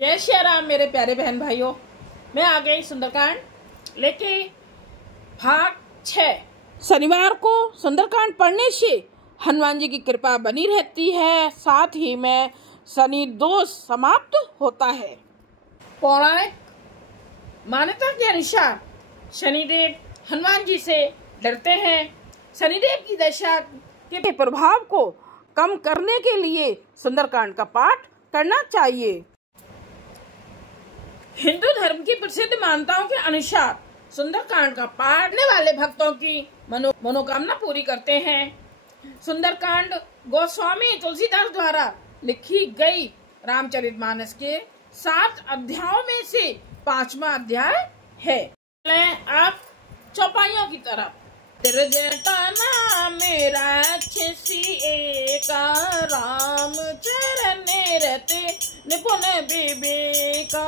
जय श्री राम मेरे प्यारे बहन भाइयों, मैं आ गई सुंदरकांड लेके भाग 6। शनिवार को सुंदरकांड पढ़ने से हनुमान जी की कृपा बनी रहती है, साथ ही में शनि दोष समाप्त होता है। पौराणिक मान्यता के अनुसार शनिदेव हनुमान जी से डरते हैं। शनिदेव की दशा के प्रभाव को कम करने के लिए सुंदरकांड का पाठ करना चाहिए। हिंदू धर्म की प्रसिद्ध मान्यताओं के अनुसार सुंदरकांड का पाठ करने वाले भक्तों की मनोकामना पूरी करते हैं। सुंदरकांड गोस्वामी तुलसीदास द्वारा लिखी गई रामचरितमानस के 7 अध्यायों में से 5वां अध्याय है। आप चौपाइयों की तरफ। मेरा एका राम चरण रते निपुण विवेका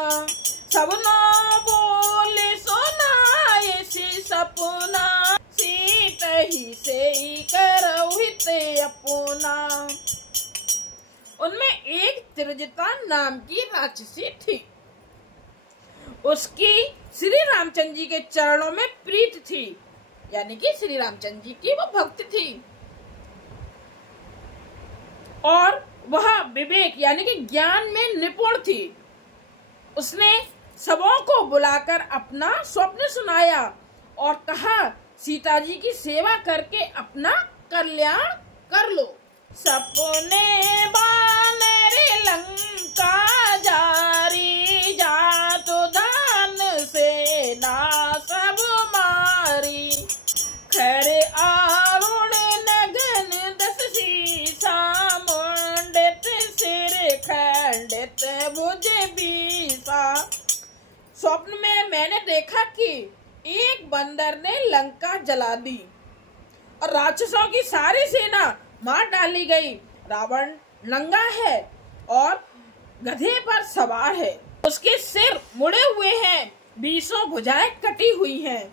सब न बोले सुनाए सी सपना सीत ही से करहित अपना। उनमें एक त्रिजटा नाम की राक्षसी थी। उसकी श्री रामचंद्र जी के चरणों में प्रीत थी, यानी कि श्री रामचंद्र जी की वो भक्त थी और वह विवेक यानी कि ज्ञान में निपुण थी। उसने सबों को बुलाकर अपना स्वप्न सुनाया और कहा, सीता जी की सेवा करके अपना कल्याण कर लो। सपने बानरे लंका जारी जातो दान से ना सब मारी खरे आरुण नगन दस सीसा मुंडित सिर खंडित भुज बीसा। स्वप्न में मैंने देखा कि एक बंदर ने लंका जला दी और राक्षसों की सारी सेना मार डाली गई। रावण नंगा है और गधे पर सवार है, उसके सिर मुड़े हुए हैं, 20 भुजाएं कटी हुई हैं।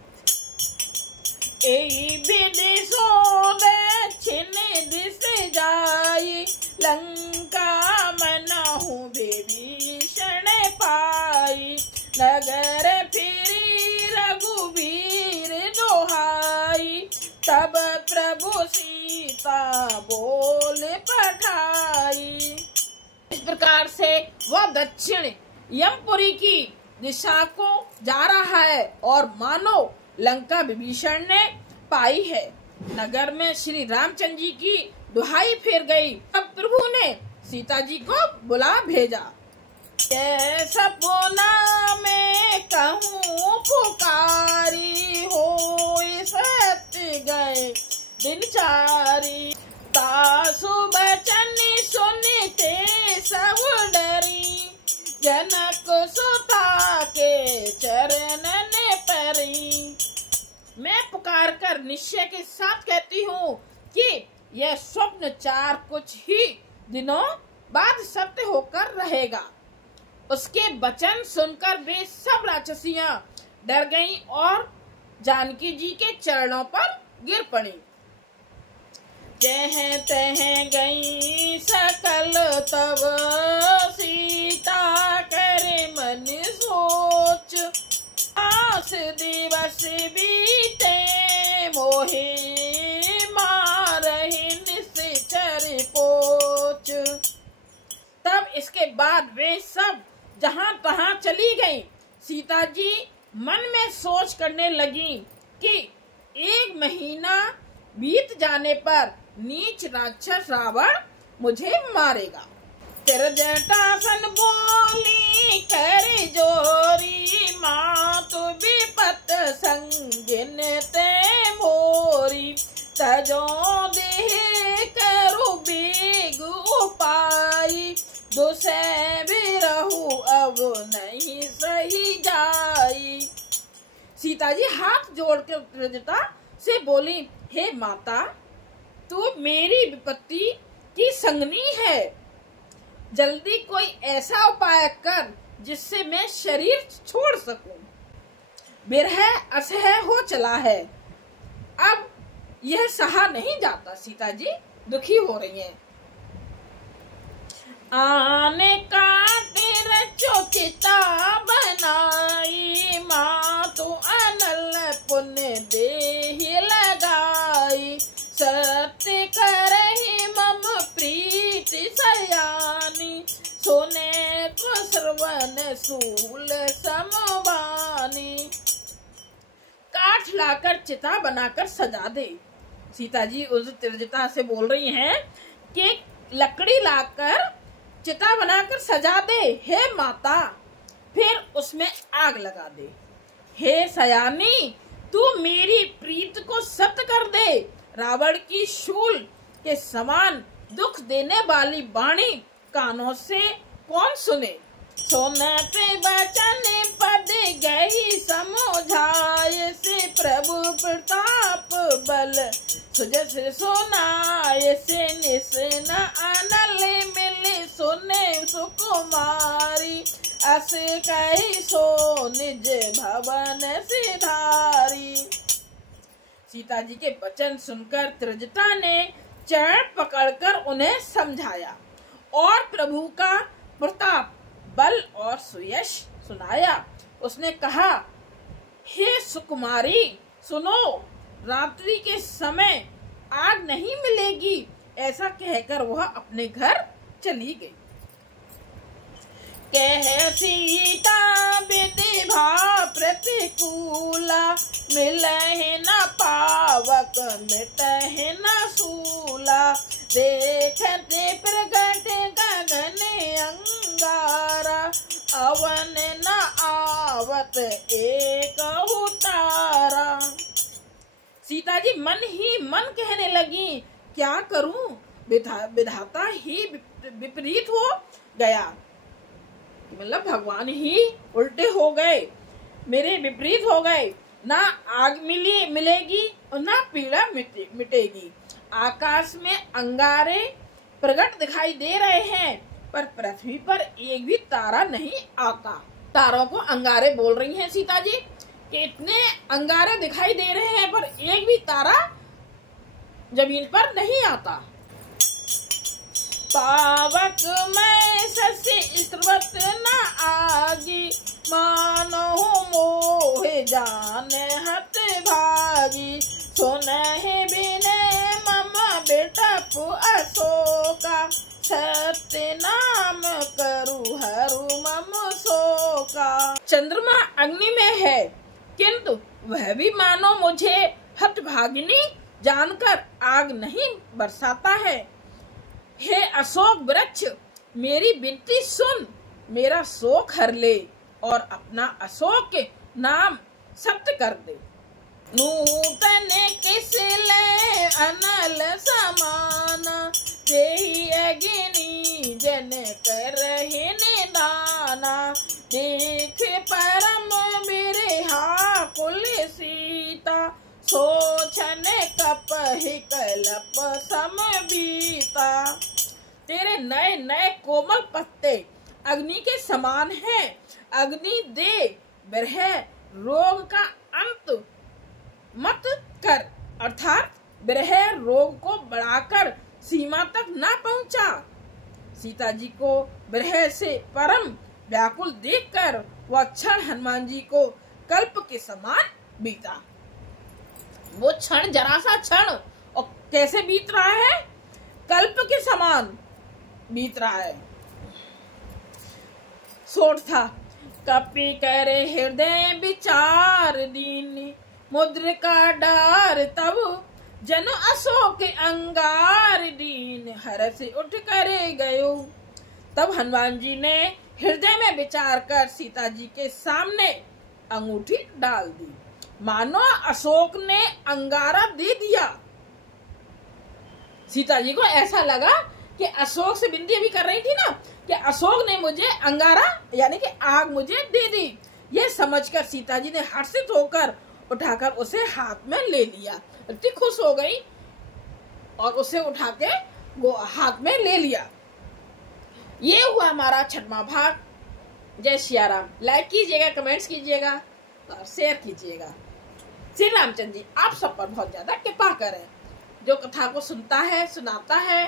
विदेशों दक्षिण दिश जाई लंका मनहु विभीषण पाई नगर फिरी रघुवीर दोहाई तब प्रभु सीता बोल पठाई। इस प्रकार से वह दक्षिण यमपुरी की दिशा को जा रहा है और मानो लंका विभीषण ने पाई है। नगर में श्री रामचंद्र जी की दुहाई फिर गई। अब प्रभु ने सीता जी को बुला भेजा। सपना में कहूँ पुकारी हो सत्य गए दिनचारी तासु बचन सुनते सब डरी जनक सुता के चरणन परी। मैं पुकार कर निश्चय के साथ कहती हूँ कि यह स्वप्न 4 कुछ ही दिनों बाद सत्य होकर रहेगा। उसके वचन सुनकर वे सब राक्षसियां डर गईं और जानकी जी के चरणों पर गिर पड़ी। जह तह गई सकल तब सीता करे मन सोच आस दिवस बीते मोहे मारहि निश्चर पोच। तब इसके बाद वे सब जहां तहां चली गईं। सीता जी मन में सोच करने लगी कि 1 महीना बीत जाने पर नीच राक्षस रावण मुझे मारेगा। जटासन बोली कर जोरी मातु विपत संगिन ते मोरी तजो देह करु बेग उपाई दुसे बिरहु अब नहीं सही जाई। सीता जी हाथ जोड़कर त्रिजटा से बोली, हे माता, तू मेरी विपत्ति की संगनी है, जल्दी कोई ऐसा उपाय कर जिससे मैं शरीर छोड़ सकूं। विरह असह्य हो चला है, अब यह सहा नहीं जाता। सीता जी दुखी हो रही हैं। आने काटे रचो पवन सूल समबानी। काठ लाकर चिता बनाकर सजा दे। सीता जी उस त्रिजटा से बोल रही हैं कि लकड़ी लाकर चिता बनाकर सजा दे हे माता, फिर उसमें आग लगा दे। हे सयानी, तू मेरी प्रीत को सत्य कर दे। रावण की शूल के समान दुख देने वाली वाणी कानों से कौन सुने। सुनते बचन पद गई समझाए से, प्रभु प्रताप बल सुजस सुनाए से। निसन अनल मिले सुने सुकुमारी, अस कही सो निज भवन सिधारी। सीता जी के वचन सुनकर त्रिजटा ने चरण पकड़कर उन्हें समझाया और प्रभु का प्रताप, बल और सुयश सुनाया। उसने कहा, हे सुकुमारी सुनो, रात्रि के समय आग नहीं मिलेगी। ऐसा कहकर वह अपने घर चली गई। कह सीता विधिभा प्रतिकूला, मिलहि न पावक मिटहि न सूला। देखते प्रगट गगन अंगारा, अवन न आवत एक तारा। सीता जी मन ही मन कहने लगी, क्या करूं, विधाता ही विपरीत हो गया। मतलब भगवान ही उल्टे हो गए, मेरे विपरीत हो गए। ना आग मिलेगी और ना पीड़ा मिटेगी। आकाश में अंगारे प्रकट दिखाई दे रहे हैं, पर पृथ्वी पर एक भी तारा नहीं आता। तारों को अंगारे बोल रही हैं सीता जी कि इतने अंगारे दिखाई दे रहे हैं, पर एक भी तारा जमीन पर नहीं आता। पावक में शशि स्त्रवत न आगी, मानो मोहे जाने हत भागी। सुनहि बिने मम बिटप अशोका, सत्य नाम करु हरु मम शोका। चंद्रमा अग्नि में है, किंतु वह भी मानो मुझे हतभागिनी जानकर आग नहीं बरसाता है। हे अशोक वृक्ष, मेरी विनती सुन, मेरा शोक हर ले और अपना अशोक के नाम सत्य कर दे। नूतन किस ले अनल समाना, देहि अग्नि जन करहि निदाना। देख परम बिरहा कुल सीता, सोचन कपहि कलप समबीता। तेरे नए नए कोमल पत्ते अग्नि के समान हैं। अग्नि दे, विरह रोग का अंत मत कर, अर्थात विरह रोग को बढ़ाकर सीमा तक ना पहुंचा। सीता जी को विरह से परम व्याकुल देखकर वह क्षण हनुमान जी को कल्प के समान बीता। वो क्षण जरा सा क्षण और कैसे बीत रहा है, कल्प के समान बीत रहा है। सोट था, कपि करे हृदय विचार दीन, मुद्र का डार तब जन अशोक अंगार दीन। हर्ष उठ करे गयो। तब हनुमान जी ने हृदय में विचार कर सीता जी के सामने अंगूठी डाल दी, मानो अशोक ने अंगारा दे दिया। सीता जी को ऐसा लगा कि अशोक से बिंदी अभी कर रही थी ना, कि अशोक ने मुझे अंगारा यानी कि आग मुझे दे दी। ये समझकर सीता जी ने हर्षित होकर उठाकर उसे हाथ में ले लिया। इतनी खुश हो गई और उसे उठा के वो हाथ में ले लिया। ये हुआ हमारा 6वां भाग। जय सिया राम। लाइक कीजिएगा, कमेंट्स कीजिएगा और शेयर कीजिएगा। श्री रामचंद्र जी आप सब पर बहुत ज्यादा कृपा करें। जो कथा को सुनता है, सुनाता है,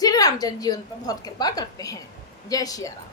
श्री रामचंद्र जी उन पर बहुत कृपा करते हैं। जय सिया राम।